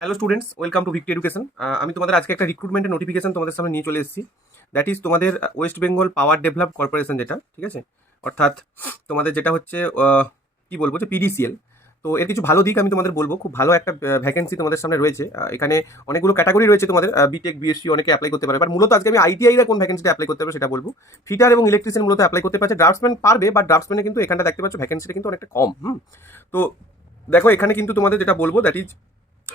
Hello students, welcome to ভিক্টি education. আমি তোমাদের আজকে একটা রিক্রুটমেন্টের নোটিফিকেশন তোমাদের সামনে নিয়ে চলে এসেছি। দ্যাট ইজ তোমাদের West Bengal power develop corporation, যেটা ঠিক আছে, অর্থাৎ তোমাদের যেটা হচ্ছে কি বলবো যে পিডিসিএল। তো এর কিছু ভালো দিক আমি তোমাদের বলবো। খুব ভালো একটা ভ্যাকেন্সি তোমাদের সামনে রয়েছে। এখানে অনেকগুলো ক্যাটাগরি রয়েছে তোমাদের, বিটেক বিএসসি অনেকে অ্যাপ্লাই করতে পারে। বাট মূলত আজকে আমি আইটিআইরা কোন ভ্যাকেন্সিটা অ্যাপ্লাই করতে পারবে সেটা বলবো। ফিটার এবং ইলেকট্রিশিয়ান মূলত অ্যাপ্লাই করতে পারছে, ড্রাফটসম্যান পারবে, বাট ড্রাফটসম্যানে কিন্তু এখানটা দেখতে পাচ্ছ ভ্যাকেন্সিটা কিন্তু অনেকটা কম। তো দেখো এখানে কিন্তু তোমাদের যেটা বলবো দ্যাট ইজ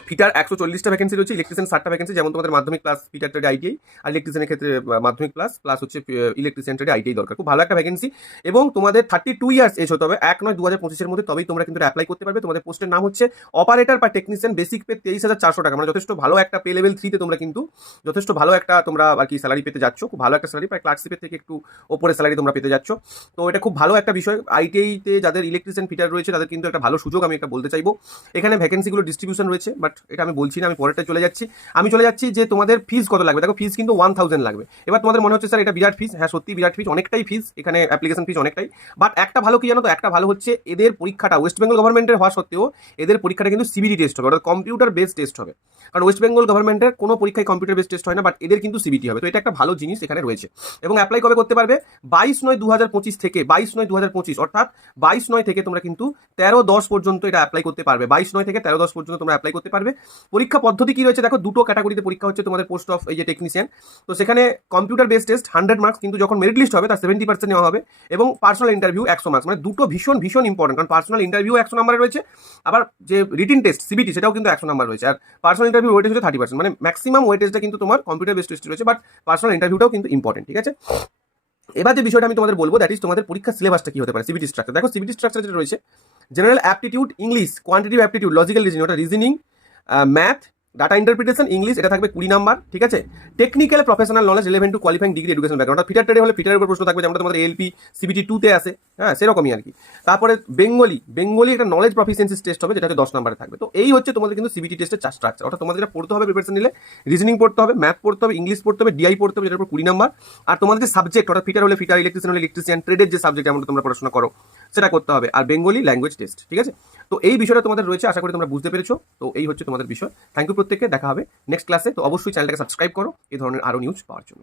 ফিটার 140টা ভ্যাকেন্সি রয়েছে, ইলেকট্রিশিয়ান 60টা ভ্যাকেন্সি, যেমন তোমাদের মাধ্যমিক প্লাস ফিটার ট্রেডে আইটিআই, আর ইলেকট্রিশিয়ানের ক্ষেত্রে মাধ্যমিক প্লাস প্লাস হচ্ছে ইলেকট্রিশিয়ান ট্রেডে আইটিআই দরকার। খুব ভালো একটা ভ্যাকেন্সি, এবং তোমাদের 32 ইয়ার্স এজ হতে হবে 1/9/2025 মধ্যে, তবেই তোমরা কিন্তু অ্যাপ্লাই করতে পারবে। তোমাদের পোস্টের নাম হচ্ছে অপারেটর বা টেকনিশিয়ান, বেসিক পে 23,400 টাকা, মানে যথেষ্ট ভালো একটা পে লেভেল 3তে তোমরা কিন্তু যথেষ্ট ভালো একটা তোমরা আর কি স্যালারি পেতে যাচ্ছ। খুব ভালো একটা স্যালারি, প্রায় ক্লার্কশিপের থেকে একটু ওপরে স্যালারি তোমরা পেতে যাচ্ছ। তো এটা খুব ভালো একটা বিষয়। আইটিআইতে যাদের ইলেকট্রিশিয়ান ফিটার রয়েছে তাদের কিন্তু একটা ভালো সুযোগ আমি একটা বলতে চাইবো। এখানে ভ্যাকেন্সিগুলো ডিস্ট্রিবিউশন রয়েছে, বাট এটা আমি বলছি না, আমি পরেরটা চলে যাচ্ছি যে তোমাদের ফিস কত লাগবে। দেখো ফিস কিন্তু 1000 লাগবে। এবার তোমাদের মনে হচ্ছে স্যার এটা বিরাট ফিস। হ্যাঁ, সত্যি বিরাট ফিস, অনেকটাই ফিস, এখানে অ্যাপ্লিকেশন ফিস অনেকটাই। বাট একটা ভালো কি জানো তো, একটা ভালো হচ্ছে এদের পরীক্ষাটা ওয়েস্ট বেঙ্গল গভর্নমেন্টের হওয়া সত্ত্বেও এদের পরীক্ষাটা কিন্তু সিবিটি টেস্ট হবে, অর্থাৎ কম্পিউটার বেস টেস্ট হবে। কারণ ওয়েস্ট বেঙ্গল গভর্নমেন্টের কোনো পরীক্ষায় কম্পিউটার বেস টেস্ট হয় না, বাট এদের কিন্তু সিবিটি হবে। তো এটা একটা ভালো জিনিস এখানে রয়েছে। এবং অ্যাপ্লাই কবে করতে পারবে? 22/9/2025 থেকে 22/9/2025, অর্থাৎ 22/9 থেকে তোমরা কিন্তু 13/10 পর্যন্ত এটা অ্যাপ্লাই করতে পারবে। 22/9 থেকে 13/10 পর্যন্ত তোমরা অ্যাপ্লাই করতে পারবে। পরীক্ষা পদ্ধতি কি রয়েছে দেখো, দুটো ক্যাটাগরিতে পরীক্ষা হচ্ছে তোমাদের পোস্ট অফ এই যে টেকনিশিয়ান। তো সেখানে কম্পিউটার বেস টেস্ট 100 মার্কস, কিন্তু যখন মেরিট লিস্ট হবে তার 70% নেওয়া হবে, এবং পার্সোনাল ইন্টারভিউ 100 মার্কস। মানে দুটো ভীষণ ভীষণ ইম্পর্টেন্ট, কারণ পার্সোনাল ইন্টারভিউ 100 নাম্বারে রয়েছে, আবার যে রিটিন টেস্ট সিবিটি সেটাও কিন্তু 100 নাম্বার রয়েছে। আর পার্সোনাল ইন্টারভিউ ওয়েটেজ হচ্ছে 30%, মানে ম্যাক্সিমাম ওয়েটেজটা কিন্তু তোমার কম্পিউটার বেস টেস্ট রয়েছে, বাট পার্সোনাল ইন্টারভিউটাও কিন্তু ইম্পর্টেন্ট, ঠিক আছে। এবার যে বিষয়টা আমি তোমাদের বলবো দ্যাট ইজ তোমাদের পরীক্ষার সিলেবাসটা কি হতে পারে। সিবিটি স্ট্রাকচার দেখো, সিবিটি স্ট্রাকচার যেটা রয়েছে, general aptitude, English, quantitative aptitude, logical reasoning, ওটা reasoning, math, data interpretation, English, এটা থাকবে 20 নাম্বার, ঠিক আছে। Technical professional knowledge relevant to qualifying degree education background, অর্থাৎ ফিটার ট্রেডে হলে ফিটারের উপর প্রশ্ন থাকবে, যেমন তোমাদের এলপি সিবিটি 2তে আসে, হ্যাঁ সেরকমই আর কি। তারপরে বেঙ্গলি একটা নলেজ প্রফিসিয়েন্সি টেস্ট হবে, যেটা হচ্ছে 10 নাম্বারে থাকবে। তো এই হচ্ছে তোমাদের কিন্তু সিবিটি টেস্টের চার স্ট্রাকচার, অর্থাৎ তোমাদের যেটা পড়তে হবে প্রিপারেশন নিলে, রিজনিং পড়তে হবে, ম্যাথ পড়তে হবে, ইংলিশ পড়তে হবে, ডিআই পড়তে হবে, যেটার উপর 20 নাম্বার। আর তোমাদের যে সাবজেক্ট, অর্থাৎ ফিটার হলে ফিটার, ইলেকট্রিশিয়ান হলে ইলেকট্রিশিয়ান, ট্রেডের যে সাবজেক্ট আমরা তোমরা পড়াশোনা করো সেটা করতে হবে, আর বেঙ্গলি ল্যাঙ্গুয়েজ টেস্ট, ঠিক আছে। তো এই বিষয়টা তোমাদের রয়েছে, আশা করি তোমরা বুঝতে পেরেছো। তো এই হচ্ছে তোমাদের বিষয়। থ্যাংক ইউ প্রত্যেককে, দেখা হবে নেক্সট ক্লাসে। তো অবশ্যই চ্যানেলটাকে সাবস্ক্রাইব করো এই ধরনের আরও নিউজ পাওয়ার জন্য।